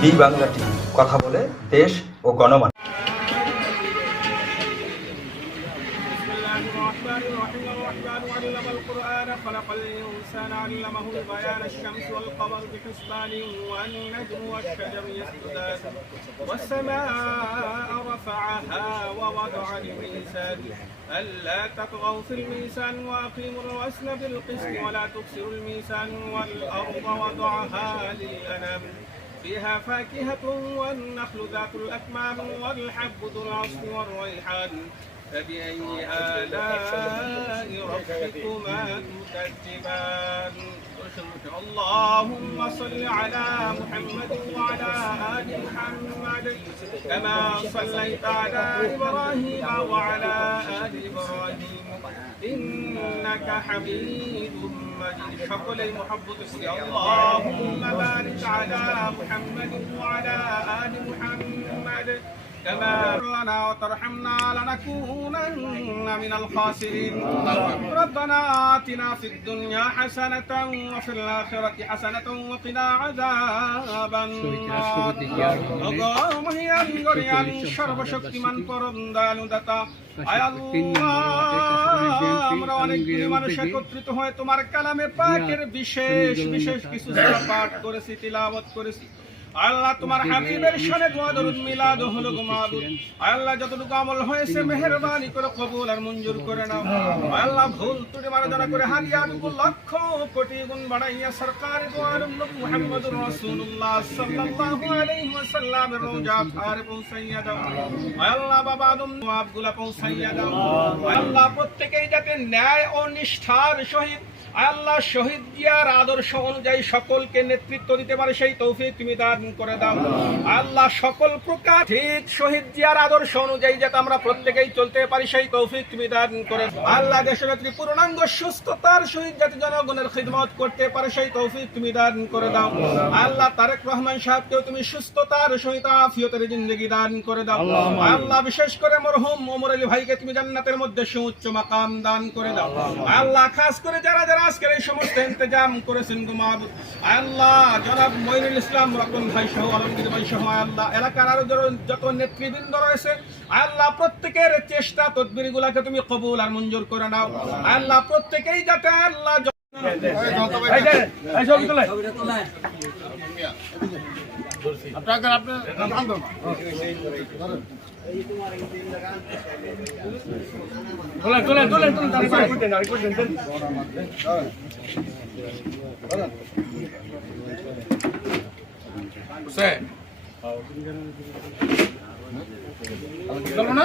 B Bangla TV কথা বলে দেশ ও গণমান بسم الله الرحمن الرحيم الرحمن علم القرآن خلق الإنسان علمه البيان الشمس والقمر بحسبان والنجم والشجر يسجدان والسماء رفعها ووضع الميزان ألا تطغوا في الميزان وأقيموا الوزن بالقسط ولا تكسروا الميزان والأرض وضعها للأنام فيها فاكهة والنخل ذات الأكمام والحب ذو العصف والريحان. فبأي آلاء ربكما تكذبان اللهم صل على محمد وعلى آل محمد كما صليت على إبراهيم وعلى آل إبراهيم. إنك حميد اللهم بارك على محمد وعلى آل محمد. كما لنا وترحمنا لنكونن من الخاسرين. ربنا آتنا في الدنيا حسنة وفي الآخرة حسنة وقنا عذاب النار. اللهم هي أنجر يعني شرب شك من قرم دالدتا আমরা অনেকগুলি মানুষ একত্রিত হয়ে তোমার কালামে পাকের বিশেষ বিশেষ কিছু পাঠ করেছি তিলাবত করেছি। আল্লাহ তোমার হাবিবের শানে দোয়া দরুদ মিলাদ হলো গো মাবুদ আল্লাহ যতটুকু আমল হয়েছে মেহেরবানি করে কবুল আর মঞ্জুর করে নাও। আল্লাহ ভুল ত্রুটি মার্জনা করে হাদিয়া টুকু লক্ষ কোটি গুণ বাড়াইয়া সরকার দোয়ার নবী মুহাম্মদুর রাসূলুল্লাহ সাল্লাল্লাহু আলাইহি ওয়াসাল্লামের রওজা পারে পৌঁছাইয়া দাও। আল্লাহ বাবা আদম দোয়াগুলা পৌঁছাইয়া দাও। আল্লাহ প্রত্যেকেই যাতে ন্যায় ও নিষ্ঠার সহিত আল্লাহ শহীদ জিয়ার আদর্শ অনুযায়ী সকলকে নেতৃত্ব দিতে পারে সেই তৌফিক তুমি দান করে দাও। আল্লাহ সকল প্রকার ঠিক শহীদ জিয়ার আদর্শ অনুযায়ী যাতে আমরা প্রত্যেকেই চলতে পারি সেই তৌফিক তুমি দান করে দাও। আল্লাহ দেশনেত্রী পূর্ণাঙ্গ সুস্থতার সহিত যাতে জনগণের খিদমত করতে পারে সেই তৌফিক তুমি দান করে দাও। আল্লাহ তারেক রহমান সাহেবকেও তুমি সুস্থতার সহিত আফিয়তের জিন্দগি দান করে দাও। আল্লাহ বিশেষ করে মরহুম ওমর আলী ভাইকে তুমি জান্নাতের মধ্যে সুউচ্চ মাকাম দান করে দাও। আল্লাহ খাস করে যারা যারা আজকের এই সমস্ত ইন্তজাম করেছেন গো মাহবুব। আল্লাহ জনাব মইনুল ইসলাম রতন ভাই সহ আলমগীর ভাই সহ আল্লাহ। এলাকার আরও যত নেতৃবৃন্দ রয়েছে আল্লাহ প্রত্যেকের চেষ্টা তদবির গুলাকে তুমি কবুল আর মঞ্জুর করে নাও। আল্লাহ প্রত্যেকেই যাতে আল্লাহ য- আপনাকে আপনি চলো না